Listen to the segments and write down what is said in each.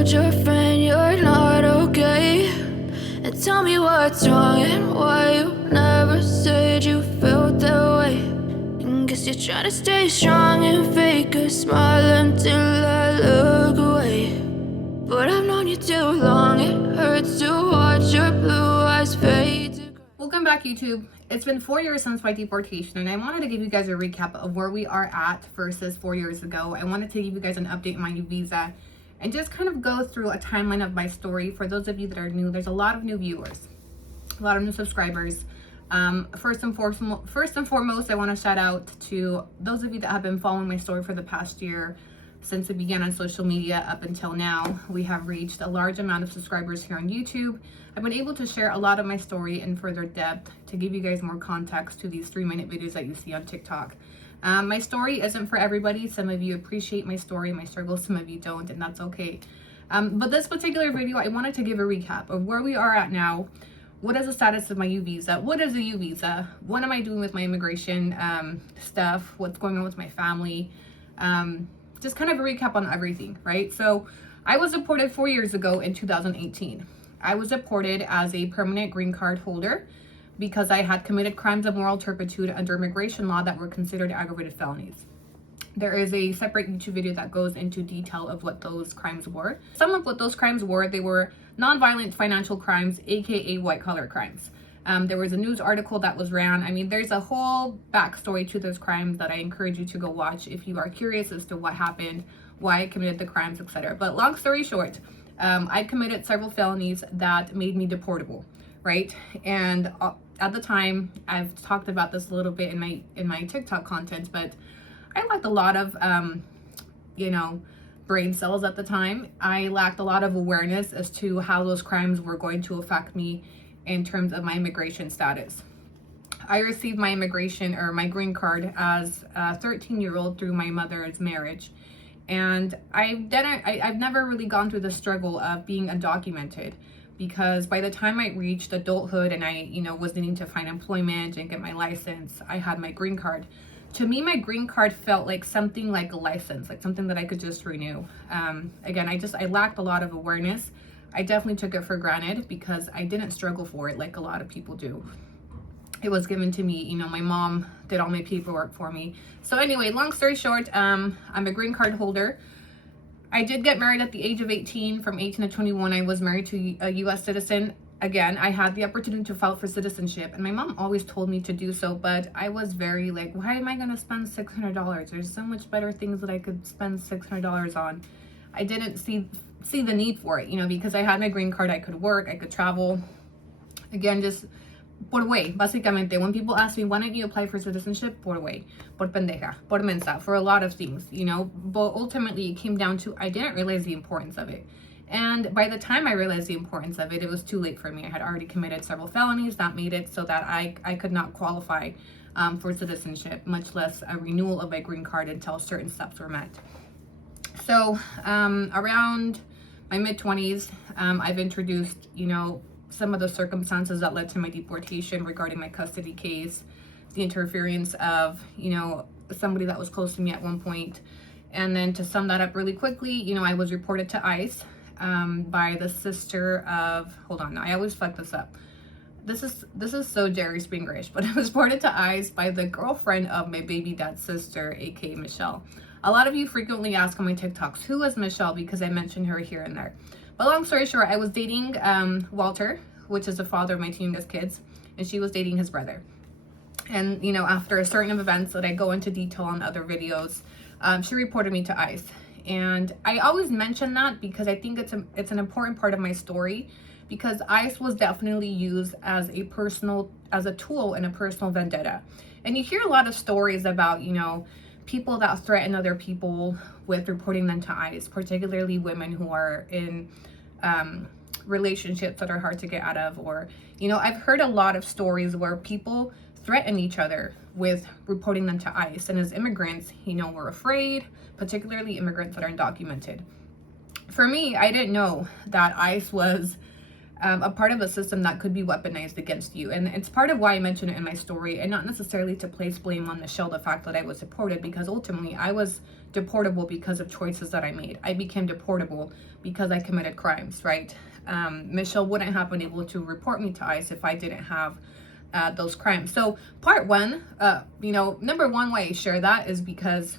told your friend you're not okay, and tell me what's wrong and why you never said you felt that way. And guess you're trying to stay strong and fake a smile until I look away. But I've known you too long, it hurts to watch your blue eyes fade to gray. Welcome back, YouTube. It's been 4 years since my deportation, and I wanted to give you guys a recap of where we are at versus 4 years ago. I wanted to give you guys an update on my UVISA and just kind of go through a timeline of my story. For those of you that are new, there's a lot of new viewers, a lot of new subscribers. First and foremost, I want to shout out to those of you that have been following my story for the past year. Since it began on social media up until now, we have reached a large amount of subscribers here on YouTube. I've been able to share a lot of my story in further depth to give you guys more context to these 3-minute videos that you see on TikTok. My story isn't for everybody. Some of you appreciate my story, my struggles, some of you don't, and that's okay. But this particular video, I wanted to give a recap of where we are at now. What is the status of my UVISA? What is a UVISA? What am I doing with my immigration stuff? What's going on with my family? Just kind of a recap on everything, right? So I was deported 4 years ago in 2018. I was deported as a permanent green card holder because I had committed crimes of moral turpitude under immigration law that were considered aggravated felonies. There is a separate YouTube video that goes into detail of what those crimes were. Some of what those crimes were, they were nonviolent financial crimes, aka white collar crimes. There was a news article that was ran. I mean, there's a whole backstory to those crimes that I encourage you to go watch if you are curious as to what happened, why I committed the crimes, etc. But long story short, I committed several felonies that made me deportable, right? And at the time, I've talked about this a little bit in my TikTok content, but I lacked a lot of, brain cells at the time. I lacked a lot of awareness as to how those crimes were going to affect me in terms of my immigration status. I received my immigration or my green card as a 13-year-old through my mother's marriage. And I've never really gone through the struggle of being undocumented, because by the time I reached adulthood and I, was needing to find employment and get my license, I had my green card. To me, my green card felt like something like a license, like something that I could just renew. Again, I lacked a lot of awareness. I definitely took it for granted because I didn't struggle for it like a lot of people do. It was given to me, my mom did all my paperwork for me. So anyway, long story short, I'm a green card holder. I did get married at the age of 18. From 18 to 21, I was married to a US citizen. Again, I had the opportunity to file for citizenship, and my mom always told me to do so, but I was very like, why am I gonna spend $600? There's so much better things that I could spend $600 on. I didn't see the need for it, because I had my green card, I could work, I could travel. Again, just por way, básicamente. When people ask me, why don't you apply for citizenship? Por way, por pendeja, por mensa, for a lot of things, but ultimately it came down to, I didn't realize the importance of it. And by the time I realized the importance of it, it was too late for me. I had already committed several felonies that made it so that I could not qualify for citizenship, much less a renewal of my green card until certain steps were met. So around my mid-20s, I've introduced, some of the circumstances that led to my deportation regarding my custody case, the interference of, somebody that was close to me at one point. And then to sum that up really quickly, I was reported to ICE by the sister of, hold on, I always fuck this up. This is so Jerry Springerish, but I was reported to ICE by the girlfriend of my baby dad's sister, aka Michelle. A lot of you frequently ask on my TikToks, who is Michelle? Because I mentioned her here and there. But long story short, I was dating Walter, which is the father of my two youngest kids, and she was dating his brother. And, after a certain events that I go into detail on other videos, she reported me to ICE. And I always mention that because I think it's an important part of my story, because ICE was definitely used as a tool in a personal vendetta. And you hear a lot of stories about, people that threaten other people with reporting them to ICE, particularly women who are in relationships that are hard to get out of, or, I've heard a lot of stories where people threaten each other with reporting them to ICE. And as immigrants, we're afraid, particularly immigrants that are undocumented. For me, I didn't know that ICE was a part of a system that could be weaponized against you. And it's part of why I mentioned it in my story, and not necessarily to place blame on Michelle, the fact that I was deported, because ultimately I was deportable because of choices that I made. I became deportable because I committed crimes, right? Michelle wouldn't have been able to report me to ICE if I didn't have those crimes. So part one, number one why I share that is because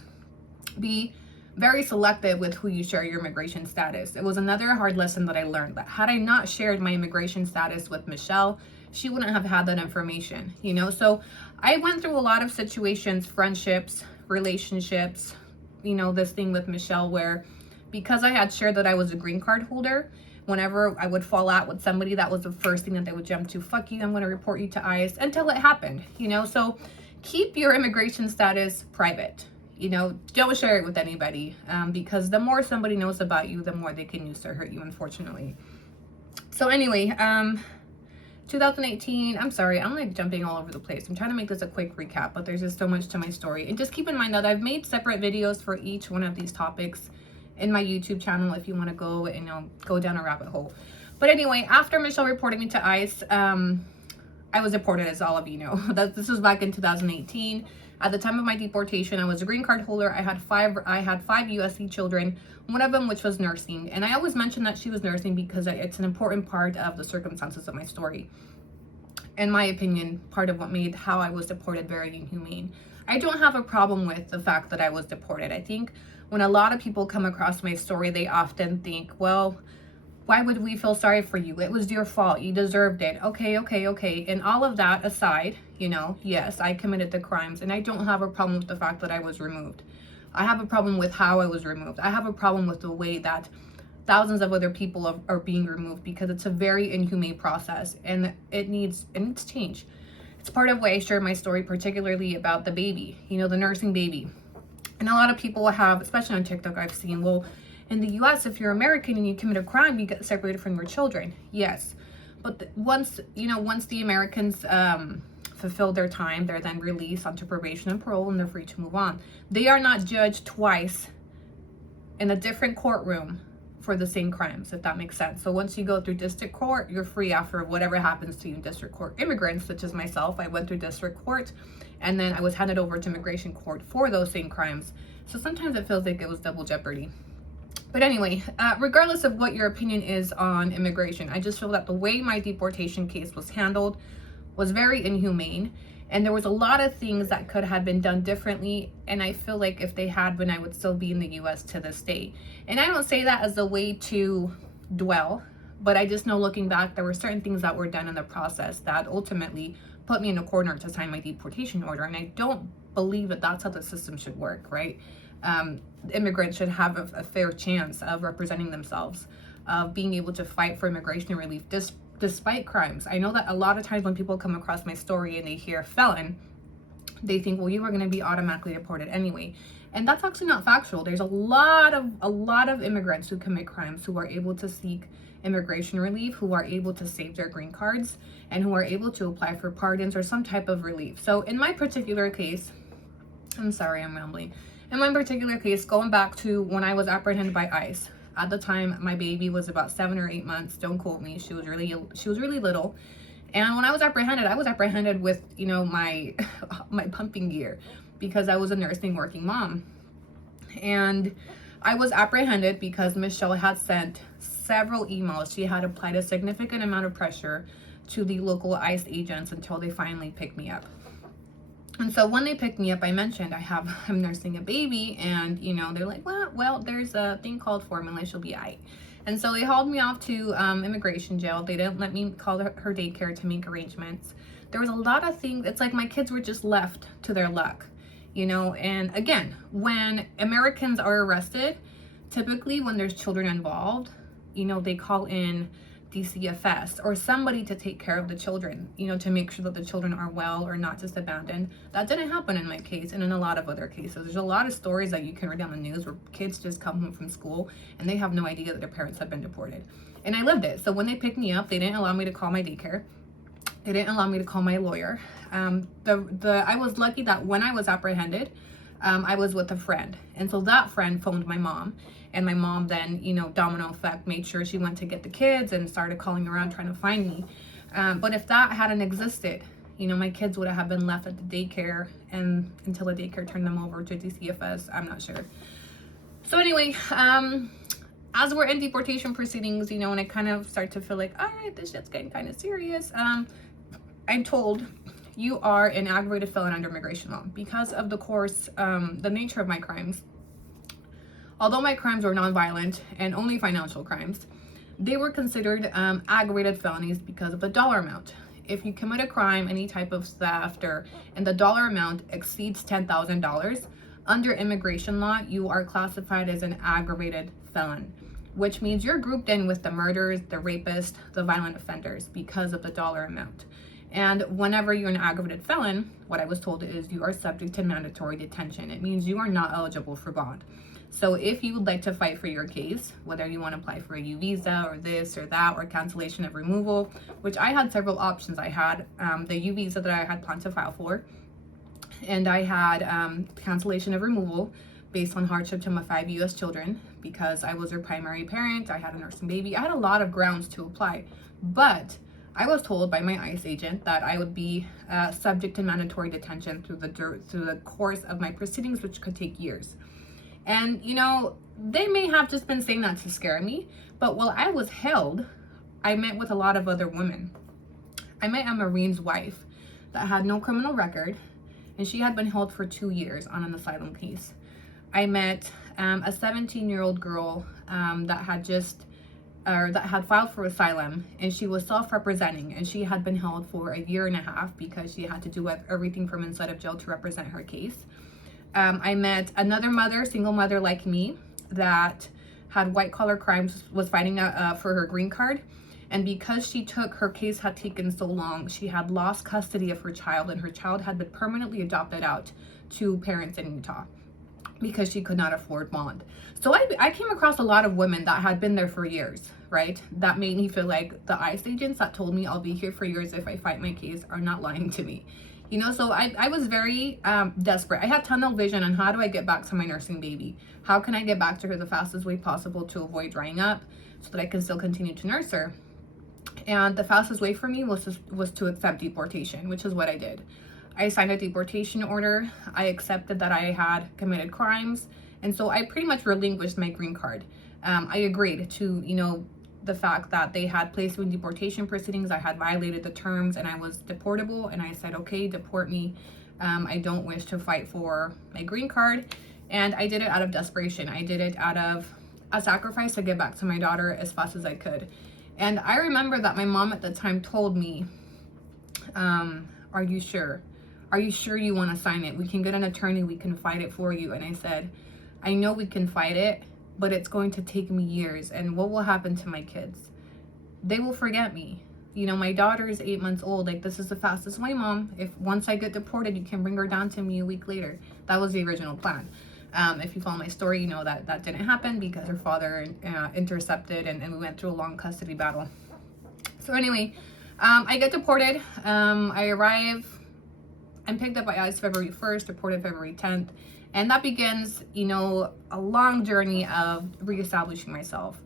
be very selective with who you share your immigration status. It was another hard lesson that I learned, that had I not shared my immigration status with Michelle, she wouldn't have had that information, So I went through a lot of situations, friendships, relationships, this thing with Michelle where, because I had shared that I was a green card holder, whenever I would fall out with somebody, that was the first thing that they would jump to. Fuck you, I'm going to report you to ICE, until it happened, So keep your immigration status private. Don't share it with anybody, because the more somebody knows about you, the more they can use to hurt you, unfortunately. So anyway, 2018, I'm sorry, I'm like jumping all over the place. I'm trying to make this a quick recap, but there's just so much to my story. And just keep in mind that I've made separate videos for each one of these topics in my YouTube channel if you want to go and go down a rabbit hole. But anyway, after Michelle reported me to ICE, I was deported, as all of you know. This was back in 2018. At the time of my deportation, I was a green card holder. I had five USC children, one of them which was nursing. And I always mention that she was nursing because it's an important part of the circumstances of my story. In my opinion, part of what made how I was deported very inhumane. I don't have a problem with the fact that I was deported. I think when a lot of people come across my story, they often think, well, why would we feel sorry for you? It was your fault. You deserved it. Okay. And all of that aside, yes, I committed the crimes, and I don't have a problem with the fact that I was removed. I have a problem with how I was removed. I have a problem with the way that thousands of other people are being removed, because it's a very inhumane process, and it needs change. It's part of why I share my story, particularly about the baby, the nursing baby. And a lot of people have, especially on TikTok, I've seen, well, in the US, if you're American and you commit a crime, you get separated from your children. Yes. But once the Americans fulfill their time, they're then released onto probation and parole, and they're free to move on. They are not judged twice in a different courtroom for the same crimes, if that makes sense. So once you go through district court, you're free after whatever happens to you in district court. Immigrants, such as myself, I went through district court, and then I was handed over to immigration court for those same crimes. So sometimes it feels like it was double jeopardy. But anyway, regardless of what your opinion is on immigration, I just feel that the way my deportation case was handled was very inhumane, and there was a lot of things that could have been done differently, and I feel like if they had been, I would still be in the US to this day. And I don't say that as a way to dwell, but I just know, looking back, there were certain things that were done in the process that ultimately put me in a corner to sign my deportation order, and I don't believe that that's how the system should work, right? Immigrants should have a fair chance of representing themselves, of being able to fight for immigration relief despite crimes. I know that a lot of times when people come across my story and they hear felon, they think, well, you are going to be automatically deported anyway. And that's actually not factual. There's a lot of immigrants who commit crimes who are able to seek immigration relief, who are able to save their green cards, and who are able to apply for pardons or some type of relief. So in my particular case, I'm sorry, I'm rambling. In my particular case, going back to when I was apprehended by ICE, at the time my baby was about 7 or 8 months. Don't quote me. She was really little. And when I was apprehended with, my pumping gear, because I was a nursing working mom. And I was apprehended because Michelle had sent several emails. She had applied a significant amount of pressure to the local ICE agents until they finally picked me up. And so when they picked me up, I mentioned I'm nursing a baby, and they're like, well, there's a thing called formula, she'll be aight. And so they hauled me off to immigration jail. They didn't let me call her daycare to make arrangements. There was a lot of things. It's like my kids were just left to their luck, and again, when Americans are arrested, typically when there's children involved, they call in DCFS or somebody to take care of the children, to make sure that the children are well or not just abandoned. That didn't happen in my case, and in a lot of other cases. There's a lot of stories that you can read on the news where kids just come home from school and they have no idea that their parents have been deported. And I lived it. So when they picked me up, they didn't allow me to call my daycare. They didn't allow me to call my lawyer. I was lucky that when I was apprehended, I was with a friend. And so that friend phoned my mom. And my mom then, you know, domino effect, made sure she went to get the kids and started calling around trying to find me. But if that hadn't existed, you know, my kids would have been left at the daycare and until the daycare turned them over to DCFS. I'm not sure. So anyway, as we're in deportation proceedings, you know, and I kind of start to feel like, all right, this shit's getting kind of serious. I'm told you are an aggravated felon under immigration law because of the course, the nature of my crimes. Although my crimes were nonviolent and only financial crimes, they were considered aggravated felonies because of the dollar amount. If you commit a crime, any type of theft, and the dollar amount exceeds $10,000, under immigration law, you are classified as an aggravated felon, which means you're grouped in with the murderers, the rapists, the violent offenders because of the dollar amount. And whenever you're an aggravated felon, what I was told is you are subject to mandatory detention. It means you are not eligible for bond. So if you would like to fight for your case, whether you want to apply for a UVISA or this or that or cancellation of removal, which I had several options. I had the UVISA that I had planned to file for, and I had cancellation of removal based on hardship to my 5 U.S. children because I was their primary parent. I had a nursing baby. I had a lot of grounds to apply, but I was told by my ICE agent that I would be subject to mandatory detention through the course of my proceedings, which could take years. And, you know, they may have just been saying that to scare me, but while I was held, I met with a lot of other women. I met a Marine's wife that had no criminal record, and she had been held for 2 years on an asylum case. I met a 17-year-old girl that had filed for asylum, and she was self-representing, and she had been held for 1.5 years because she had to do everything from inside of jail to represent her case. I met another mother, single mother like me, that had white-collar crimes, was fighting for her green card. And because her case had taken so long, she had lost custody of her child, and her child had been permanently adopted out to parents in Utah because she could not afford bond. So I came across a lot of women that had been there for years, right? That made me feel like the ICE agents that told me I'll be here for years if I fight my case are not lying to me. You know, so I was very desperate. I had tunnel vision on how do I get back to my nursing baby? How can I get back to her the fastest way possible to avoid drying up so that I can still continue to nurse her? And the fastest way for me was to accept deportation, which is what I did. I signed a deportation order. I accepted that I had committed crimes. And so I pretty much relinquished my green card. I agreed to, you know, the fact that they had placed me in deportation proceedings. I had violated the terms and I was deportable. And I said, okay, deport me. I don't wish to fight for my green card. And I did it out of desperation. I did it out of a sacrifice to get back to my daughter as fast as I could. And I remember that my mom at the time told me, are you sure? Are you sure you want to sign it? We can get an attorney. We can fight it for you. And I said, I know we can fight it, but it's going to take me years. And what will happen to my kids? They will forget me. You know, my daughter is 8 months old. Like, this is the fastest way, Mom. If once I get deported, you can bring her down to me a week later. That was the original plan. If you follow my story, you know that that didn't happen because her father intercepted and we went through a long custody battle. So anyway, I get deported. I arrive. I'm picked up by ICE February 1st, deported February 10th. And that begins, you know, a long journey of reestablishing myself.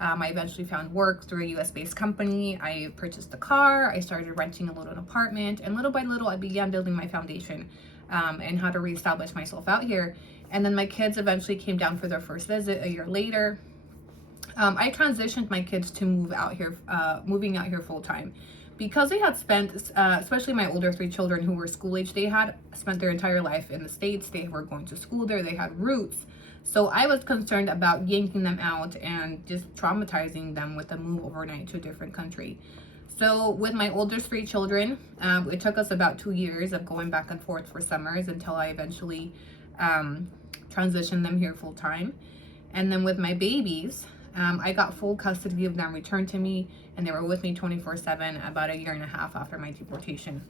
I eventually found work through a US-based company. I purchased a car. I started renting a little apartment. And little by little, I began building my foundation and how to reestablish myself out here. And then my kids eventually came down for their first visit a year later. I transitioned my kids to moving out here full time. Because they had spent, especially my older 3 children who were school age, they had spent their entire life in the States. They were going to school there. They had roots. So I was concerned about yanking them out and just traumatizing them with a move overnight to a different country. So with my oldest 3 children, it took us about 2 years of going back and forth for summers until I eventually transitioned them here full time. And then with my babies, I got full custody of them returned to me, and they were with me 24/7 about 1.5 years after my deportation.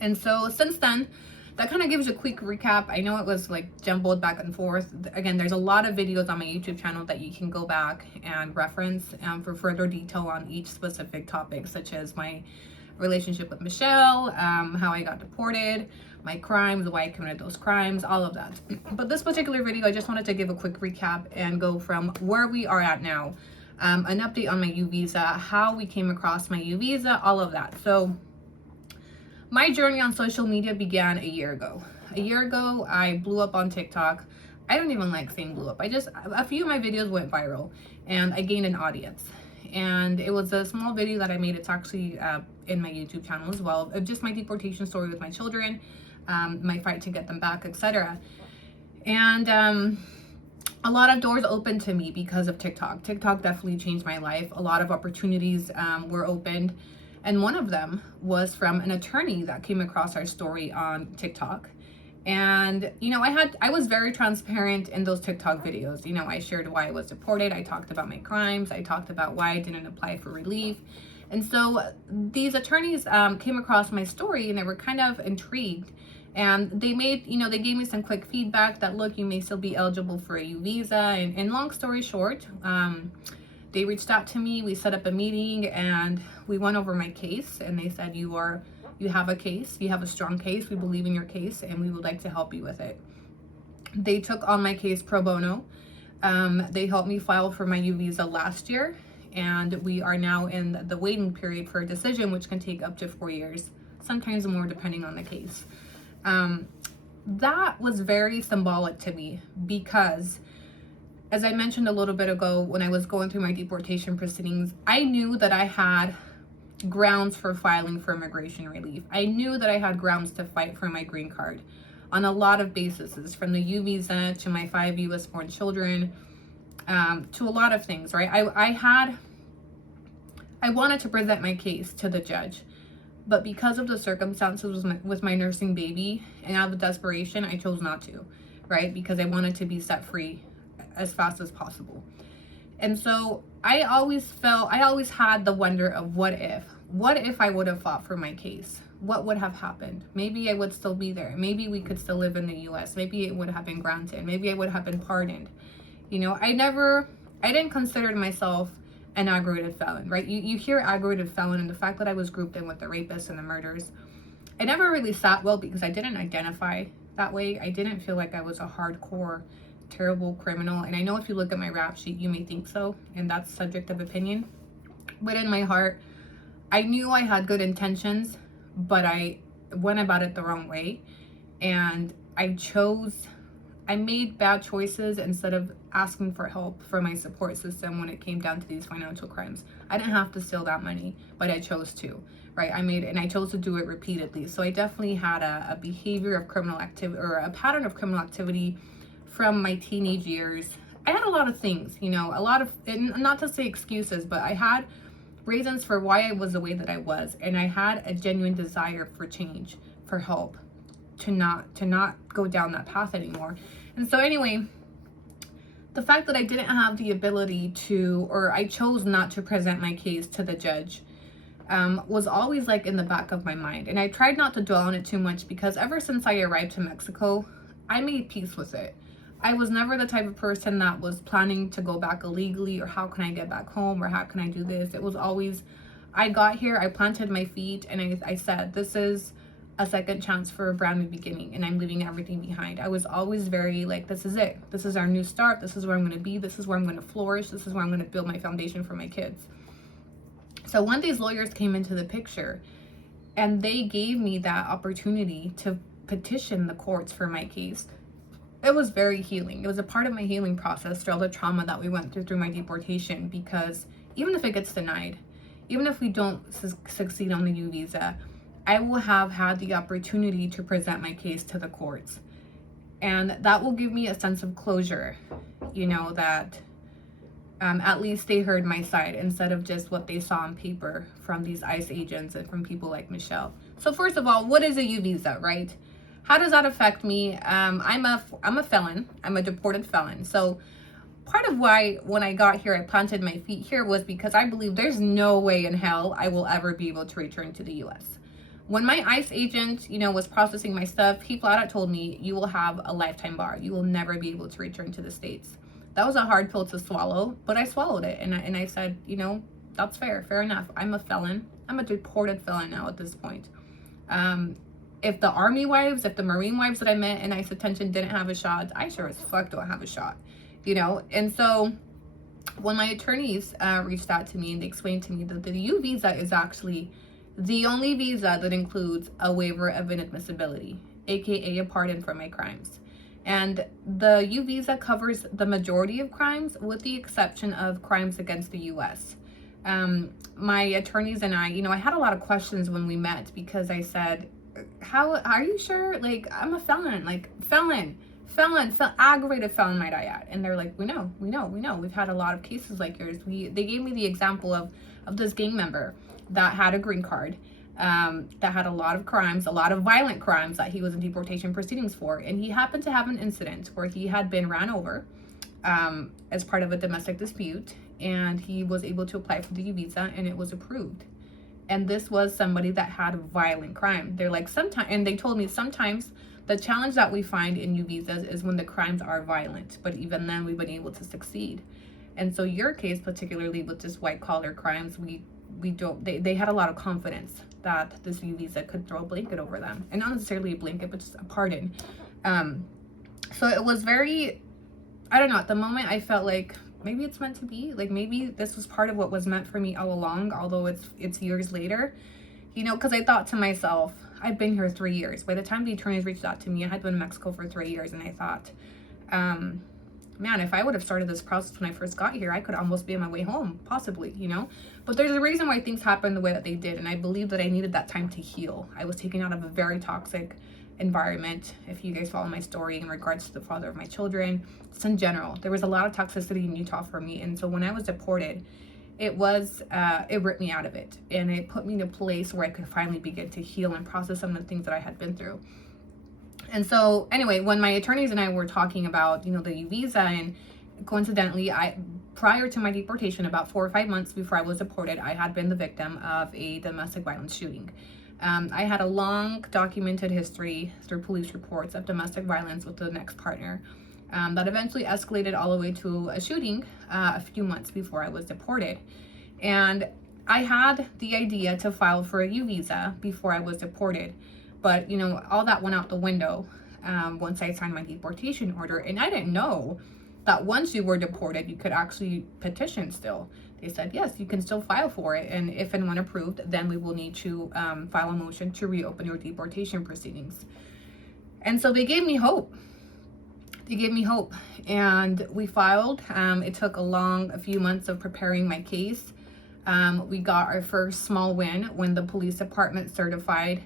And so since then, that kind of gives a quick recap. I know it was like jumbled back and forth. Again, there's a lot of videos on my YouTube channel that you can go back and reference for further detail on each specific topic, such as my relationship with Michelle, how I got deported, my crimes, why I committed those crimes, all of that. But this particular video, I just wanted to give a quick recap and go from where we are at now, an update on my UVISA, how we came across my UVISA, all of that. So my journey on social media began a year ago. A year ago, I blew up on TikTok. I don't even like saying blew up. A few of my videos went viral and I gained an audience. And it was a small video that I made. It's actually in my YouTube channel as well. Just my deportation story with my children, my fight to get them back, etc. And a lot of doors opened to me because of TikTok. TikTok definitely changed my life. A lot of opportunities were opened. And one of them was from an attorney that came across our story on TikTok. And, you know, I was very transparent in those TikTok videos. You know, I shared why I was deported. I talked about my crimes. I talked about why I didn't apply for relief. And so these attorneys came across my story and they were kind of intrigued. And they gave me some quick feedback that, look, you may still be eligible for a UVISA. And long story short, they reached out to me. We set up a meeting and we went over my case. And they said, you have a case, you have a strong case, we believe in your case, and we would like to help you with it. They took on my case pro bono. They helped me file for my UVISA last year, and we are now in the waiting period for a decision, which can take up to 4 years, sometimes more depending on the case. That was very symbolic to me because, as I mentioned a little bit ago, when I was going through my deportation proceedings, I knew that I had grounds for filing for immigration relief. I knew that I had grounds to fight for my green card on a lot of bases, from the UVISA to my 5 U.S. born children, to a lot of things, right? I wanted to present my case to the judge, but because of the circumstances with my nursing baby and out of desperation, I chose not to, right? Because I wanted to be set free as fast as possible. And so I always had the wonder of what if I would have fought for my case? What would have happened? Maybe I would still be there. Maybe we could still live in the US. Maybe it would have been granted. Maybe I would have been pardoned. You know, I didn't consider myself an aggravated felon, right? You hear aggravated felon and the fact that I was grouped in with the rapists and the murders. It never really sat well because I didn't identify that way. I didn't feel like I was a hardcore terrible criminal. And I know if you look at my rap sheet, you may think so, and that's subject of opinion. But in my heart, I knew I had good intentions, but I went about it the wrong way. And I made bad choices instead of asking for help from my support system when it came down to these financial crimes. I didn't have to steal that money, but I chose to, right? I chose to do it repeatedly. So I definitely had a behavior of criminal activity, or a pattern of criminal activity from my teenage years. I had a lot of things, you know, not to say excuses, but I had reasons for why I was the way that I was. And I had a genuine desire for change, for help, to not go down that path anymore. And so anyway, the fact that I didn't have the ability to, or I chose not to present my case to the judge, was always like in the back of my mind. And I tried not to dwell on it too much because ever since I arrived to Mexico, I made peace with it. I was never the type of person that was planning to go back illegally, or how can I get back home, or how can I do this. It was always, I got here, I planted my feet, and I said, this is a second chance for a brand new beginning, and I'm leaving everything behind. I was always very like, this is it. This is our new start. This is where I'm going to be. This is where I'm going to flourish. This is where I'm going to build my foundation for my kids. So when these lawyers came into the picture and they gave me that opportunity to petition the courts for my case, it was very healing. It was a part of my healing process through all the trauma that we went through my deportation, because even if it gets denied, even if we don't succeed on the UVISA, I will have had the opportunity to present my case to the courts. And that will give me a sense of closure, you know, that at least they heard my side instead of just what they saw on paper from these ICE agents and from people like Michelle. So first of all, what is a UVISA, right? How does that affect me? I'm a felon. I'm a deported felon. So part of why when I got here, I planted my feet here was because I believe there's no way in hell I will ever be able to return to the US. When my ICE agent, you know, was processing my stuff, he flat out told me, you will have a lifetime bar. You will never be able to return to the States. That was a hard pill to swallow, but I swallowed it. And I said, you know, that's fair enough. I'm a felon. I'm a deported felon now at this point. If the army wives, if the Marine wives that I met in ICE detention didn't have a shot, I sure as fuck don't have a shot, you know? And so when my attorneys reached out to me and they explained to me that the U visa is actually the only visa that includes a waiver of inadmissibility, aka a pardon for my crimes. And the U visa covers the majority of crimes with the exception of crimes against the US. My attorneys and I, you know, I had a lot of questions when we met because I said, how are you sure? Like, I'm a felon, like aggravated felon, might I add. And they're like, we know. We've had a lot of cases like yours. They gave me the example of this gang member that had a green card, that had a lot of crimes, a lot of violent crimes that he was in deportation proceedings for. And he happened to have an incident where he had been ran over as part of a domestic dispute, and he was able to apply for the U visa and it was approved. And this was somebody that had a violent crime. They're like, sometimes, and they told me sometimes the challenge that we find in U visas is when the crimes are violent, but even then we've been able to succeed. And so your case, particularly with just white collar crimes, they had a lot of confidence that this U visa could throw a blanket over them, and not necessarily a blanket, but just a pardon. So it was very, I don't know, at the moment I felt like maybe it's meant to be, like maybe this was part of what was meant for me all along, although it's years later, you know, because I thought to myself, I've been here 3 years. By the time the attorneys reached out to me, I had been in Mexico for 3 years, and I thought, man, if I would have started this process when I first got here, I could almost be on my way home, possibly, you know? But there's a reason why things happened the way that they did, and I believe that I needed that time to heal. I was taken out of a very toxic environment. If you guys follow my story in regards to the father of my children, just in general, there was a lot of toxicity in Utah for me. And so when I was deported, it ripped me out of it, and it put me in a place where I could finally begin to heal and process some of the things that I had been through. And so anyway, when my attorneys and I were talking about, you know, the U visa, and coincidentally, prior to my deportation, about 4 or 5 months before I was deported, I had been the victim of a domestic violence shooting. I had a long documented history through police reports of domestic violence with the next partner that eventually escalated all the way to a shooting a few months before I was deported. And I had the idea to file for a U visa before I was deported, but you know, all that went out the window once I signed my deportation order. And I didn't know that once you were deported, you could actually petition still. They said, yes, you can still file for it. And if and when approved, then we will need to file a motion to reopen your deportation proceedings. And so they gave me hope. And we filed. It took a few months of preparing my case. We got our first small win when the police department certified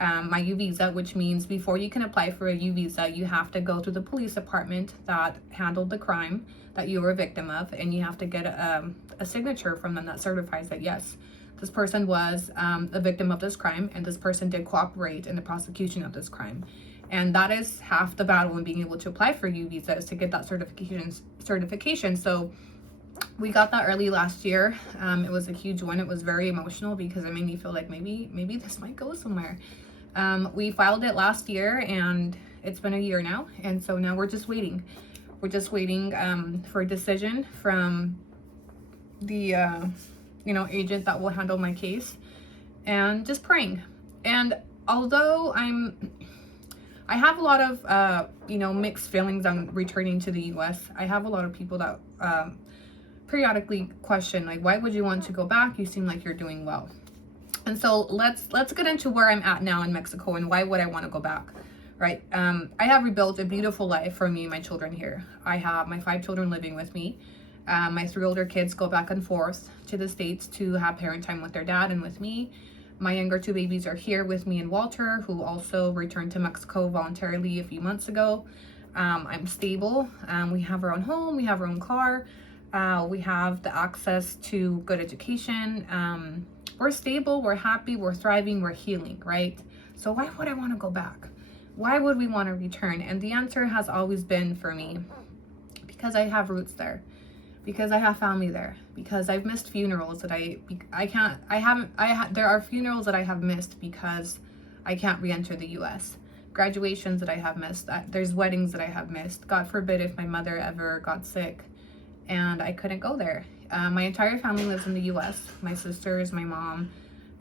my U visa, which means before you can apply for a U visa, you have to go to the police department that handled the crime that you were a victim of, and you have to get a signature from them that certifies that yes, this person was a victim of this crime, and this person did cooperate in the prosecution of this crime. And that is half the battle in being able to apply for U visa, is to get that certification. So we got that early last year. It was a huge one. It was very emotional because it made me feel like maybe this might go somewhere. We filed it last year, and it's been a year now, and so now we're just waiting. For a decision from the agent that will handle my case, and just praying. And although I have a lot of mixed feelings on returning to the US. I have a lot of people that periodically question, like, why would you want to go back? You seem like you're doing well. And so let's get into where I'm at now in Mexico and why would I want to go back, right? I have rebuilt a beautiful life for me and my children here. I have my 5 children living with me. My 3 older kids go back and forth to the States to have parent time with their dad and with me. My younger 2 babies are here with me and Walter, who also returned to Mexico voluntarily a few months ago. I'm stable. We have our own home. We have our own car. We have the access to good education. We're stable, we're happy, we're thriving, we're healing, right? So why would I want to go back? Why would we want to return? And the answer has always been for me, because I have roots there, because I have family there, because I've missed funerals that there are funerals that I have missed because I can't re-enter the US. Graduations that I have missed, there's weddings that I have missed. God forbid if my mother ever got sick and I couldn't go there. My entire family lives in the US. My sisters, my mom,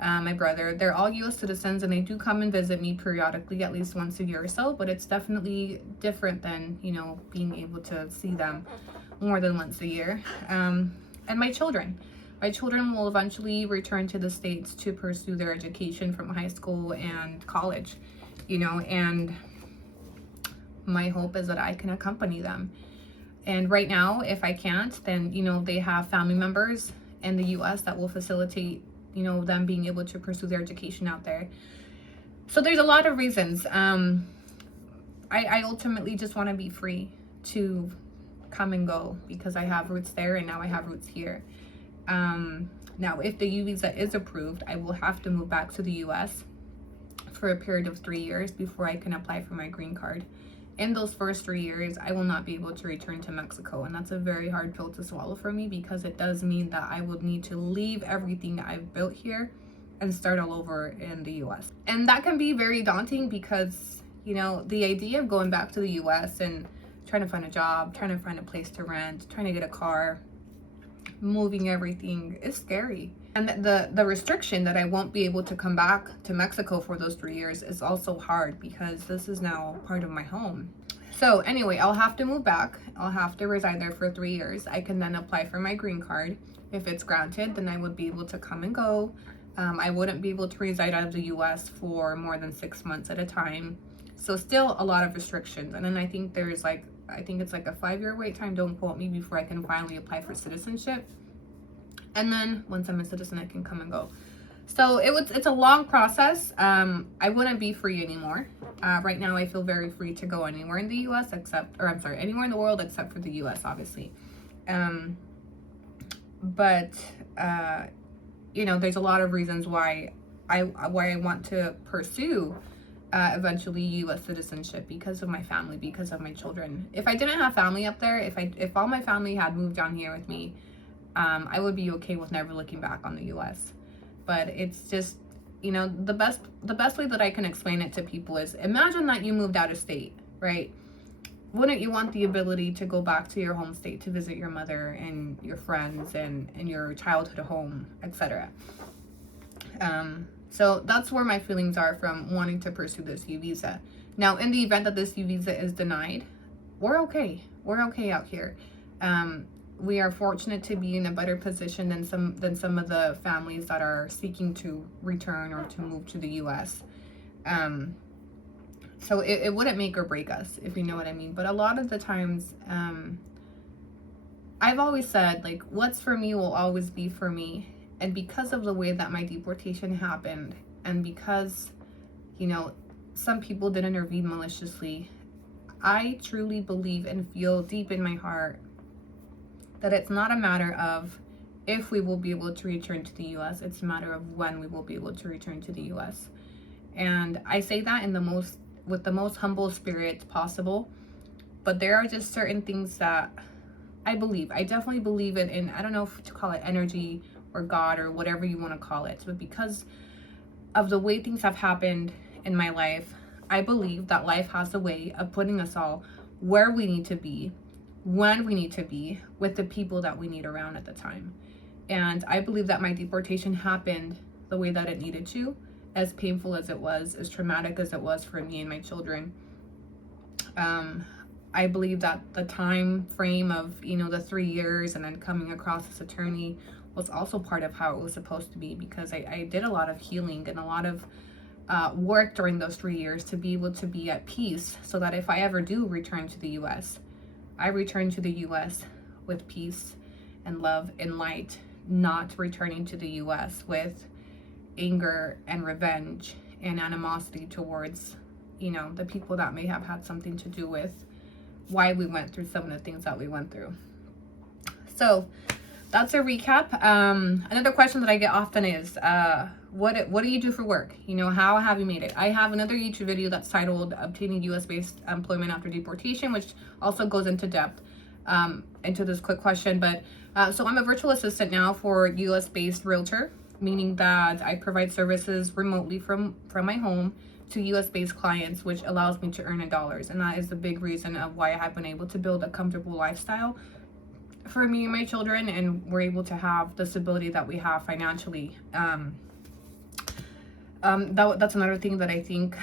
my brother. They're all US citizens, and they do come and visit me periodically, at least once a year or so, but it's definitely different than, you know, being able to see them more than once a year. And my children. My children will eventually return to the States to pursue their education from high school and college, you know, and my hope is that I can accompany them. And right now, if I can't, then, you know, they have family members in the US that will facilitate, you know, them being able to pursue their education out there. So there's a lot of reasons. I ultimately just want to be free to come and go because I have roots there and now I have roots here. Now, if the U visa is approved, I will have to move back to the US for a period of 3 years before I can apply for my green card. In those first 3 years, I will not be able to return to Mexico. And that's a very hard pill to swallow for me because it does mean that I would need to leave everything that I've built here and start all over in the US. And that can be very daunting because, you know, the idea of going back to the US and trying to find a job, trying to find a place to rent, trying to get a car, moving everything is scary. And the restriction that I won't be able to come back to Mexico for those 3 years is also hard because this is now part of my home. So anyway, I'll have to move back. I'll have to reside there for 3 years. I can then apply for my green card. If it's granted, then I would be able to come and go. I wouldn't be able to reside out of the US for more than 6 months at a time. So still a lot of restrictions. And then I think it's like a 5-year wait time, don't quote me, before I can finally apply for citizenship. And then once I'm a citizen, I can come and go. So it's a long process. I wouldn't be free anymore. Right now, I feel very free to go anywhere in the US anywhere in the world except for the US, obviously. But you know, there's a lot of reasons why I want to pursue eventually US citizenship because of my family, because of my children. If I didn't have family up there, if all my family had moved down here with me, I would be okay with never looking back on the US. But it's just, you know, the best way that I can explain it to people is imagine that you moved out of state, right? Wouldn't you want the ability to go back to your home state to visit your mother and your friends and your childhood home, etc.? So that's where my feelings are from wanting to pursue this U visa. Now, in the event that this U visa is denied, we're okay. We're okay out here. We are fortunate to be in a better position than some of the families that are seeking to return or to move to the US. So it wouldn't make or break us, if you know what I mean. But a lot of the times, I've always said, like, what's for me will always be for me. And because of the way that my deportation happened, and because, you know, some people did intervene maliciously, I truly believe and feel deep in my heart that it's not a matter of if we will be able to return to the US, it's a matter of when we will be able to return to the US. And I say that with the most humble spirit possible, but there are just certain things that I definitely believe in, I don't know if to call it energy or God or whatever you want to call it, but because of the way things have happened in my life, I believe that life has a way of putting us all where we need to be, when we need to be, with the people that we need around at the time. And I believe that my deportation happened the way that it needed to, as painful as it was, as traumatic as it was for me and my children. I believe that the time frame of, you know, the 3 years and then coming across this attorney was also part of how it was supposed to be, because I did a lot of healing and a lot of work during those 3 years to be able to be at peace, so that if I ever do return to the US, I return to the US with peace and love and light, not returning to the US with anger and revenge and animosity towards, you know, the people that may have had something to do with why we went through some of the things that we went through. So that's a recap. Another question that I get often is, what do you do for work? You know, how have you made it? I have another YouTube video that's titled Obtaining US-based Employment After Deportation, which also goes into depth into this quick question. But so I'm a virtual assistant now for US-based realtor, meaning that I provide services remotely from my home to US-based clients, which allows me to earn in dollars. And that is the big reason of why I have been able to build a comfortable lifestyle for me and my children, and we're able to have the stability that we have financially. That's another thing that I think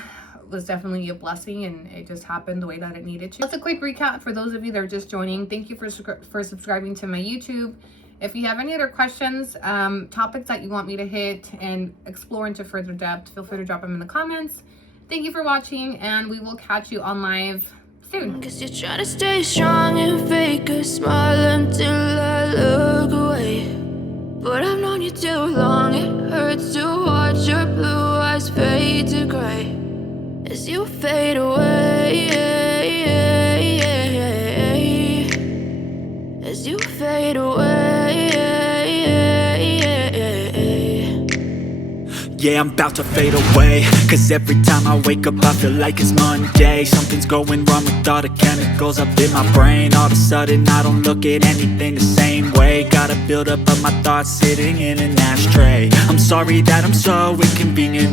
was definitely a blessing, and it just happened the way that it needed to. That's a quick recap for those of you that are just joining. Thank you for subscribing to my YouTube. If you have any other questions, topics that you want me to hit and explore into further depth, feel free to drop them in the comments. Thank you for watching, and we will catch you on live soon. Guess you're trying to stay strong and fake a smile until I look away. But I've known you too long, it hurts to watch your blue eyes fade to gray as you fade away, as you fade away. Yeah, I'm about to fade away, cause every time I wake up I feel like it's Monday. Something's going wrong with all the chemicals up in my brain. All of a sudden I don't look at anything the same way. Got a build up of my thoughts sitting in an ashtray. I'm sorry that I'm so inconvenient.